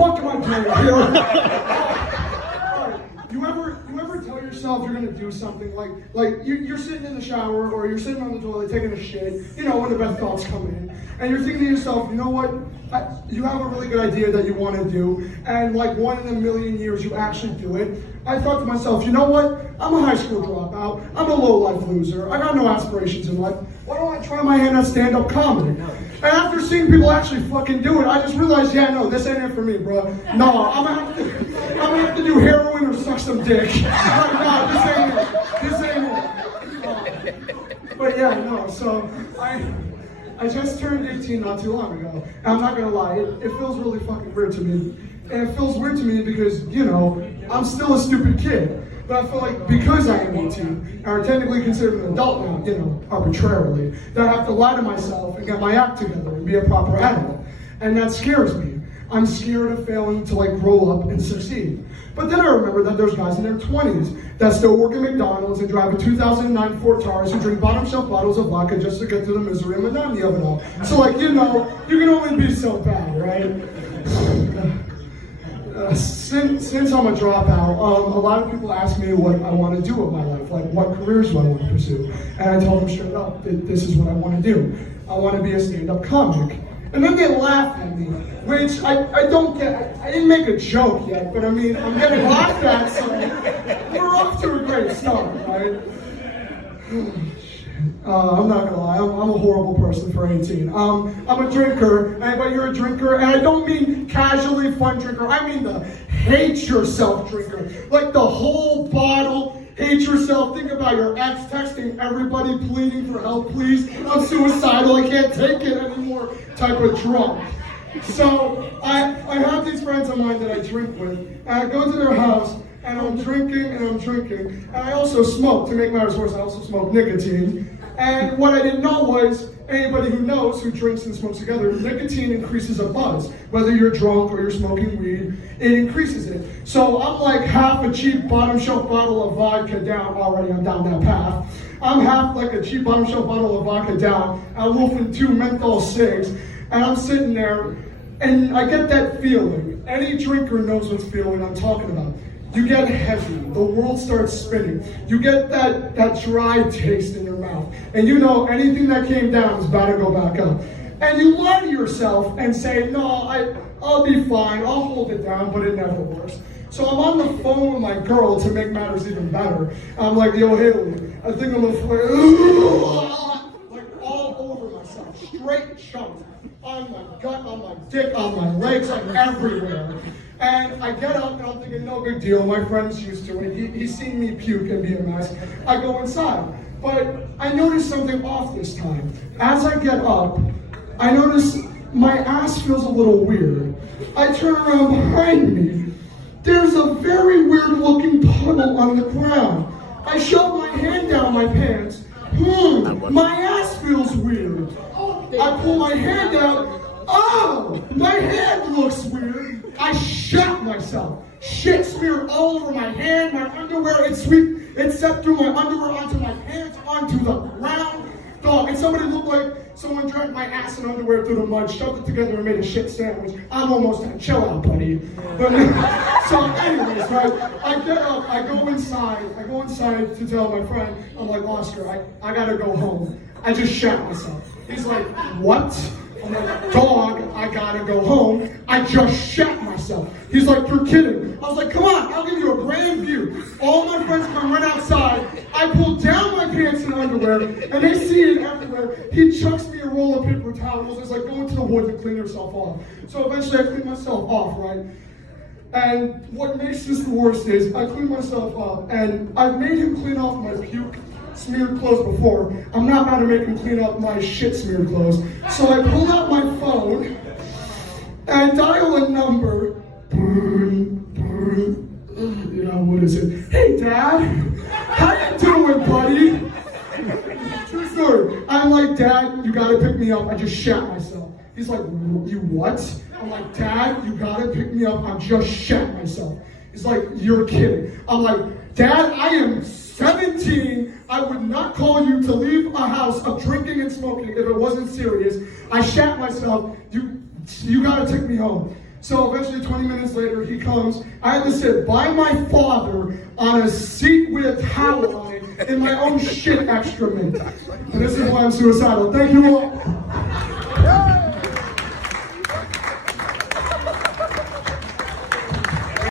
fuck am I doing here? You ever tell yourself you're gonna do something like you're sitting in the shower or you're sitting on the toilet taking a shit, you know, when the bad thoughts come in, and you're thinking to yourself, you know what? You have a really good idea that you want to do, and like 1 in a million years you actually do it. I thought to myself, you know what? I'm a high school dropout. I'm a low-life loser. I got no aspirations in life. Why don't I try my hand at stand-up comedy? And after seeing people actually fucking do it, I just realized, yeah, no, this ain't it for me, bro. No, I'm gonna have to do heroin or suck some dick. Like, no, this ain't it. This ain't it. But yeah, no, so I just turned 18 not too long ago. And I'm not gonna lie, it feels really fucking weird to me. And it feels weird to me because, you know, I'm still a stupid kid. But I feel like because I am 18, and are technically considered an adult now, you know, arbitrarily, that I have to lie to myself and get my act together and be a proper adult. And that scares me. I'm scared of failing to like grow up and succeed. But then I remember that there's guys in their 20s that still work at McDonald's and drive a 2009 Ford Taurus who drink bottom shelf bottles of vodka just to get through the misery and monotony of it all. So like, you know, you can only be so bad, right? Since I'm a dropout, a lot of people ask me what I want to do with my life, like what careers do I want to pursue, and I told them straight up that this is what I want to do. I want to be a stand-up comic. And then they laugh at me, which I don't get. I didn't make a joke yet, but I mean, I'm getting laughed at, so we're off to a great start, right? I'm not gonna lie, I'm a horrible person for 18. I'm a drinker. Anybody here a drinker? And I don't mean casually fun drinker. I mean the hate yourself drinker. Like the whole bottle, hate yourself. Think about your ex texting everybody, pleading for help, please. I'm suicidal, I can't take it anymore type of drunk. So I have these friends of mine that I drink with, and I go to their house, and I'm drinking, and I also smoke. To make matters worse, I also smoke nicotine. And what I didn't know was, anybody who knows, who drinks and smokes together, nicotine increases a buzz. Whether you're drunk or you're smoking weed, it increases it. So I'm like half a cheap bottom shelf bottle of vodka down, already I'm down that path. I'm half like a cheap bottom shelf bottle of vodka down, I'm wolfing 2 menthol cigs, and I'm sitting there, and I get that feeling. Any drinker knows what feeling I'm talking about. You get heavy, the world starts spinning. You get that dry taste in your mouth. And you know anything that came down is about to go back up. And you lie to yourself and say, no, I'll be fine, I'll hold it down, but it never works. So I'm on the phone with my girl to make matters even better. I'm like, yo, Haley, I think I'm gonna flare. Like all over myself, straight chunks. On my gut, on my dick, on my legs, like everywhere. And I get up and I'm thinking, no big deal, my friend's used to it. He's seen me puke and be a mess. I go inside. But I notice something off this time. As I get up, I notice my ass feels a little weird. I turn around behind me. There's a very weird looking puddle on the ground. I shove my hand down my pants. My ass feels weird. I pull my hand out. Oh, my hand looks weird. I shat myself. Shit smeared all over my hand, my underwear. It seeped through my underwear onto my pants, onto the ground. Dog, and somebody looked like someone dragged my ass and underwear through the mud, shoved it together, and made a shit sandwich. I'm almost done. Chill out, buddy. But, so, anyways, right? I get up. I go inside to tell my friend. I'm like, Oscar, I gotta go home. I just shat myself. He's like, what? I'm like, dog, I gotta go home. I just shat myself. He's like, you're kidding. I was like, come on, I'll give you a grand view. All my friends come right outside. I pull down my pants and underwear, and they see it everywhere. He chucks me a roll of paper towels. It's like, go into the woods and clean yourself off. So eventually I clean myself off, right? And what makes this the worst is, I clean myself up, and I've made him clean off my puke smeared clothes before. I'm not about to make him clean up my shit smeared clothes. So I pull out my phone and dial a number. You know, what is it? Hey, Dad. How you doing, buddy? True story. I'm like, Dad, you gotta pick me up. I just shat myself. He's like, you what? I'm like, Dad, you gotta pick me up. I just shat myself. He's like, you're kidding. I'm like, Dad, I am 17. I would not call you to leave a house of drinking and smoking if it wasn't serious. I shat myself. You gotta take me home. So eventually 20 minutes later, he comes. I had to sit by my father on a seat with a towel on it in my own shit excrement. And this is why I'm suicidal. Thank you all.